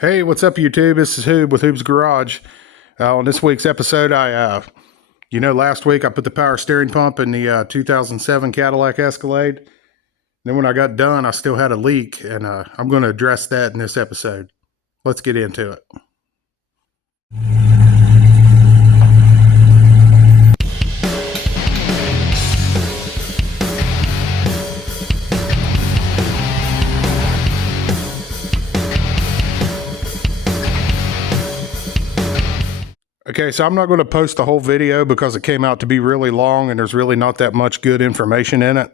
Hey, what's up, YouTube? This is Hoob with Hoob's Garage. On this week's episode, last week I put the power steering pump in the 2007 Cadillac Escalade. Then when I got done, I still had a leak, and I'm going to address that in this episode. Let's get into it. Okay, so I'm not going to post the whole video because it came out to be really long and there's really not that much good information in it.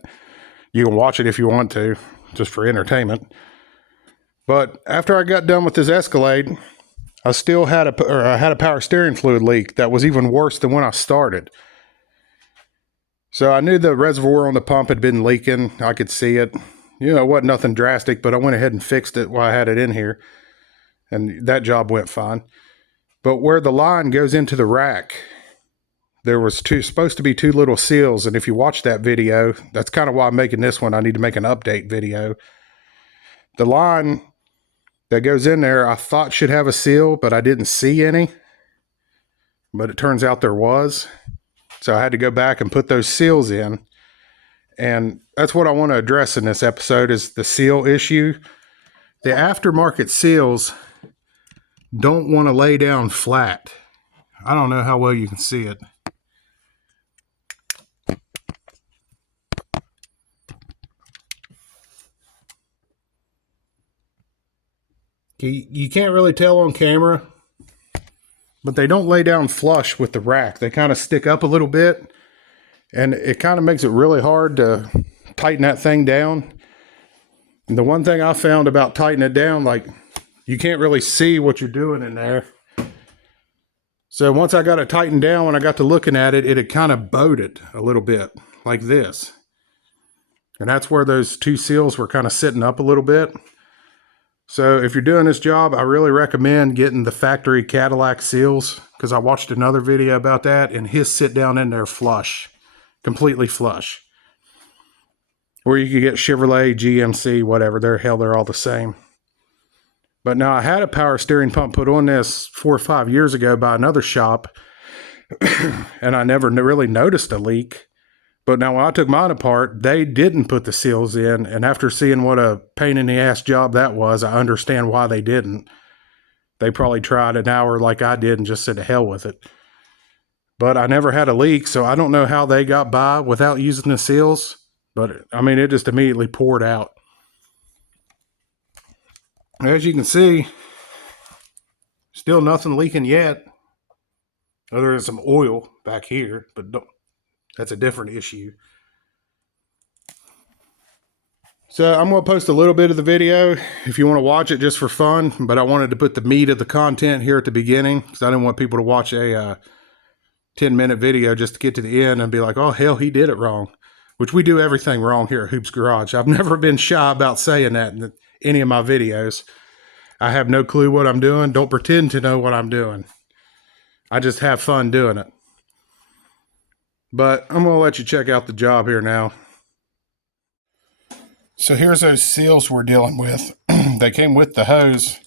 You can watch it if you want to, just for entertainment. But after I got done with this Escalade, I still had a power steering fluid leak that was even worse than when I started. So I knew the reservoir on the pump had been leaking. I could see it. It wasn't nothing drastic, but I went ahead and fixed it while I had it in here. And that job went fine. But where the line goes into the rack, there was supposed to be two little seals. And if you watch that video, that's kind of why I'm making this one. I need to make an update video. The line that goes in there, I thought should have a seal, but I didn't see any. But it turns out there was. So I had to go back and put those seals in. And that's what I want to address in this episode is the seal issue. The aftermarket seals don't want to lay down flat. I don't know how well you can see it. You can't really tell on camera, but they don't lay down flush with the rack. They kind of stick up a little bit, and it kind of makes it really hard to tighten that thing down. And the one thing I found about tightening it down, like, you can't really see what you're doing in there. So once I got it tightened down, when I got to looking at it, it had kind of bowed it a little bit, like this. And that's where those two seals were kind of sitting up a little bit. So if you're doing this job, I really recommend getting the factory Cadillac seals, because I watched another video about that, and his sit down in there flush, completely flush. Or you could get Chevrolet, GMC, whatever. They're all the same. But now I had a power steering pump put on this 4 or 5 years ago by another shop, and I never really noticed a leak. But now when I took mine apart, they didn't put the seals in, and after seeing what a pain in the ass job that was, I understand why they didn't. They probably tried an hour like I did and just said to hell with it. But I never had a leak, so I don't know how they got by without using the seals. But, I mean, it just immediately poured out. As you can see, still nothing leaking yet, other than some oil back here, but that's a different issue. So I'm going to post a little bit of the video if you want to watch it just for fun, but I wanted to put the meat of the content here at the beginning because I didn't want people to watch a 10-minute video just to get to the end and be like, oh, hell, he did it wrong, which we do everything wrong here at Hoob's Garage. I've never been shy about saying that in any of my videos. I have no clue what I'm doing. Don't pretend to know what I'm doing. I just have fun doing it. But I'm going to let you check out the job here now. So here's those seals we're dealing with. They came with the hose.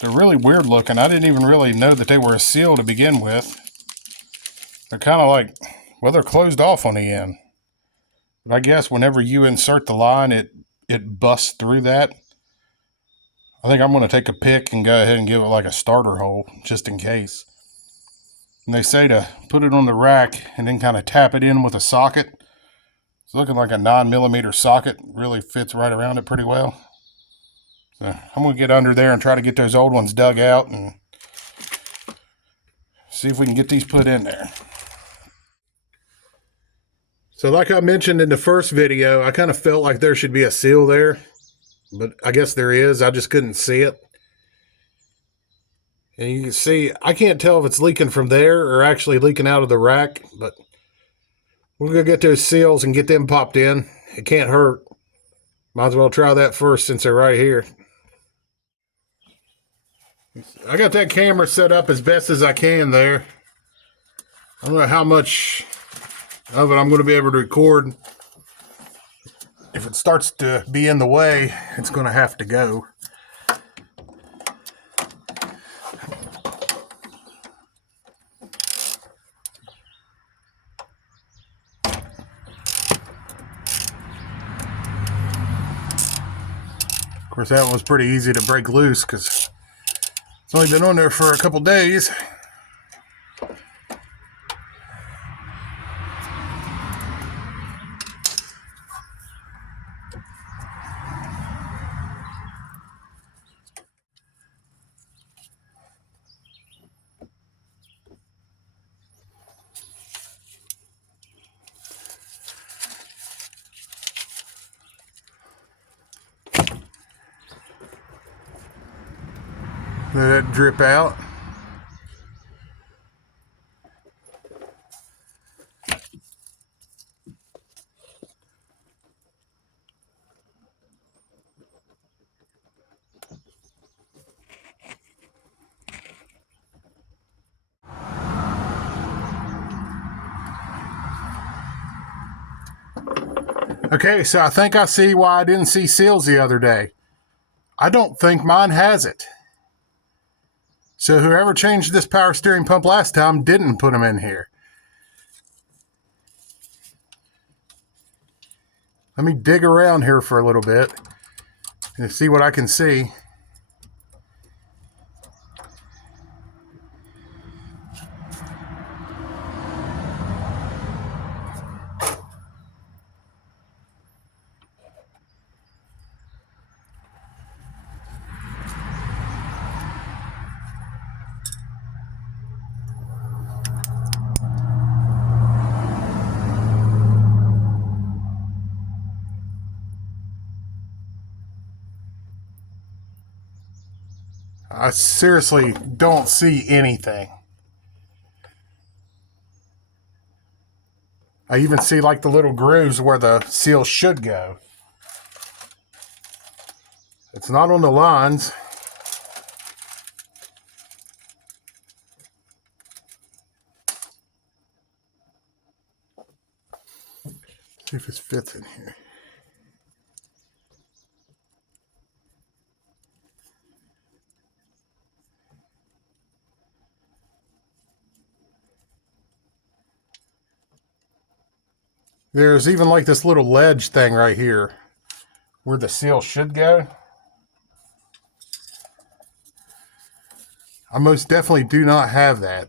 They're really weird looking. I didn't even really know that they were a seal to begin with. They're kind of like, well, they're closed off on the end. But I guess whenever you insert the line, it busts through that. I think I'm going to take a pick and go ahead and give it like a starter hole, just in case. And they say to put it on the rack and then kind of tap it in with a socket. It's looking like a 9mm socket. Really fits right around it pretty well. So I'm going to get under there and try to get those old ones dug out and see if we can get these put in there. So like I mentioned in the first video, I kind of felt like there should be a seal there. But I guess there is. I just couldn't see it. And you can see, I can't tell if it's leaking from there or actually leaking out of the rack. But we're going to get those seals and get them popped in. It can't hurt. Might as well try that first since they're right here. I got that camera set up as best as I can there. I don't know how much of it I'm going to be able to record. If it starts to be in the way, it's going to have to go. course, that one was pretty easy to break loose because it's only been on there for a couple days. Let that drip out. Okay, so I think I see why I didn't see seals the other day. I don't think mine has it. So whoever changed this power steering pump last time didn't put them in here. Let me dig around here for a little bit and see what I can see. I seriously don't see anything. I even see like the little grooves where the seal should go. It's not on the lines. See if it fits in here. There's even like this little ledge thing right here where the seal should go. I most definitely do not have that.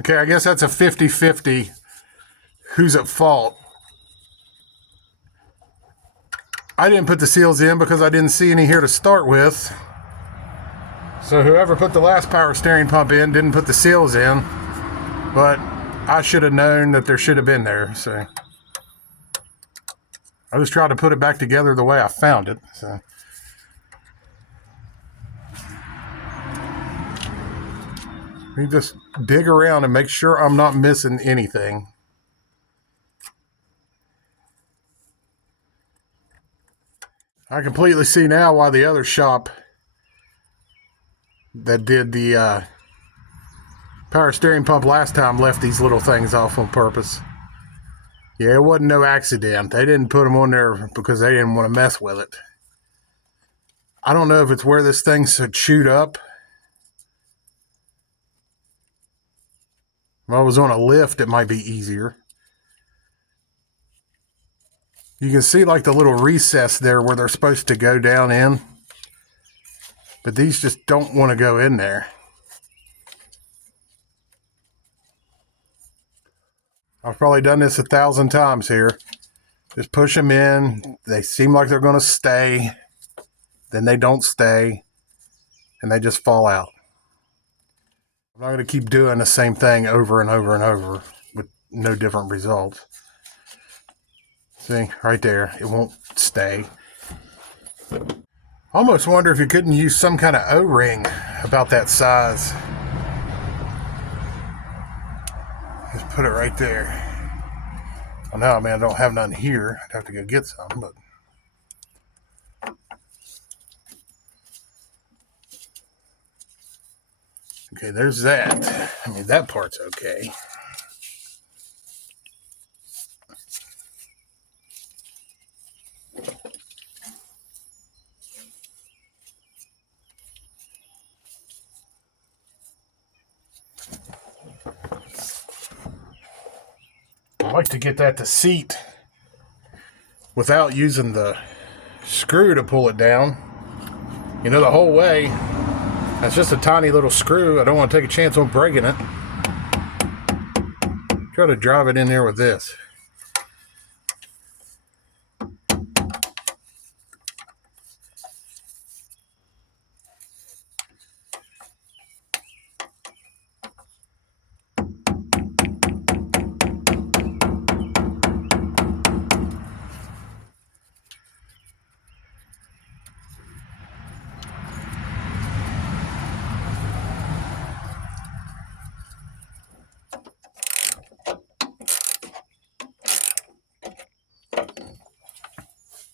Okay, I guess that's a 50-50 who's at fault. I didn't put the seals in because I didn't see any here to start with. So whoever put the last power steering pump in didn't put the seals in. But I should have known that there should have been there. So I just tried to put it back together the way I found it. So let me just dig around and make sure I'm not missing anything. I completely see now why the other shop that did the power steering pump last time left these little things off on purpose. Yeah, it wasn't no accident. They didn't put them on there because they didn't want to mess with it. I don't know if it's where this thing should shoot up. If I was on a lift, it might be easier. You can see like the little recess there where they're supposed to go down in. But these just don't want to go in there. I've probably done this 1,000 times here. Just push them in. They seem like they're going to stay. Then they don't stay. And they just fall out. I'm not going to keep doing the same thing over and over and over with no different results. See, right there. It won't stay. I almost wonder if you couldn't use some kind of O-ring about that size. Just put it right there. Well, now, I mean, I don't have none here. I'd have to go get some, but. Okay, there's that. I mean, that part's okay. I like to get that to seat without using the screw to pull it down. You know, the whole way. That's just a tiny little screw. I don't want to take a chance on breaking it. Try to drive it in there with this.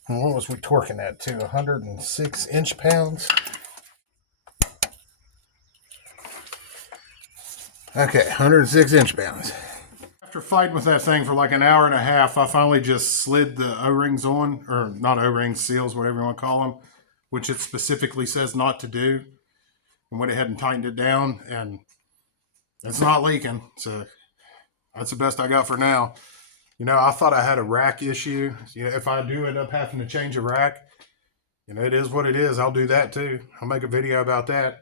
And what was we torquing that to? 106 inch-pounds? Okay, 106 inch-pounds. After fighting with that thing for like an hour and a half, I finally just slid the O-rings on, or not O-rings, seals, whatever you want to call them, which it specifically says not to do. And went ahead and tightened it down, and it's not leaking, so that's the best I got for now. You know, I thought I had a rack issue. You know, if I do end up having to change a rack, you know, it is what it is. I'll do that too. I'll make a video about that.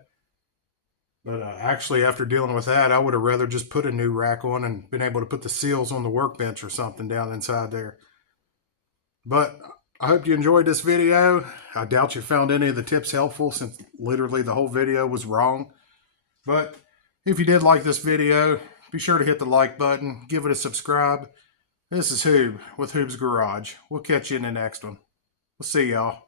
But actually, after dealing with that, I would have rather just put a new rack on and been able to put the seals on the workbench or something down inside there. But I hope you enjoyed this video. I doubt you found any of the tips helpful, since literally the whole video was wrong. But if you did like this video, be sure to hit the like button, give it a subscribe. This is Hoob with Hoob's Garage. We'll catch you in the next one. We'll see y'all.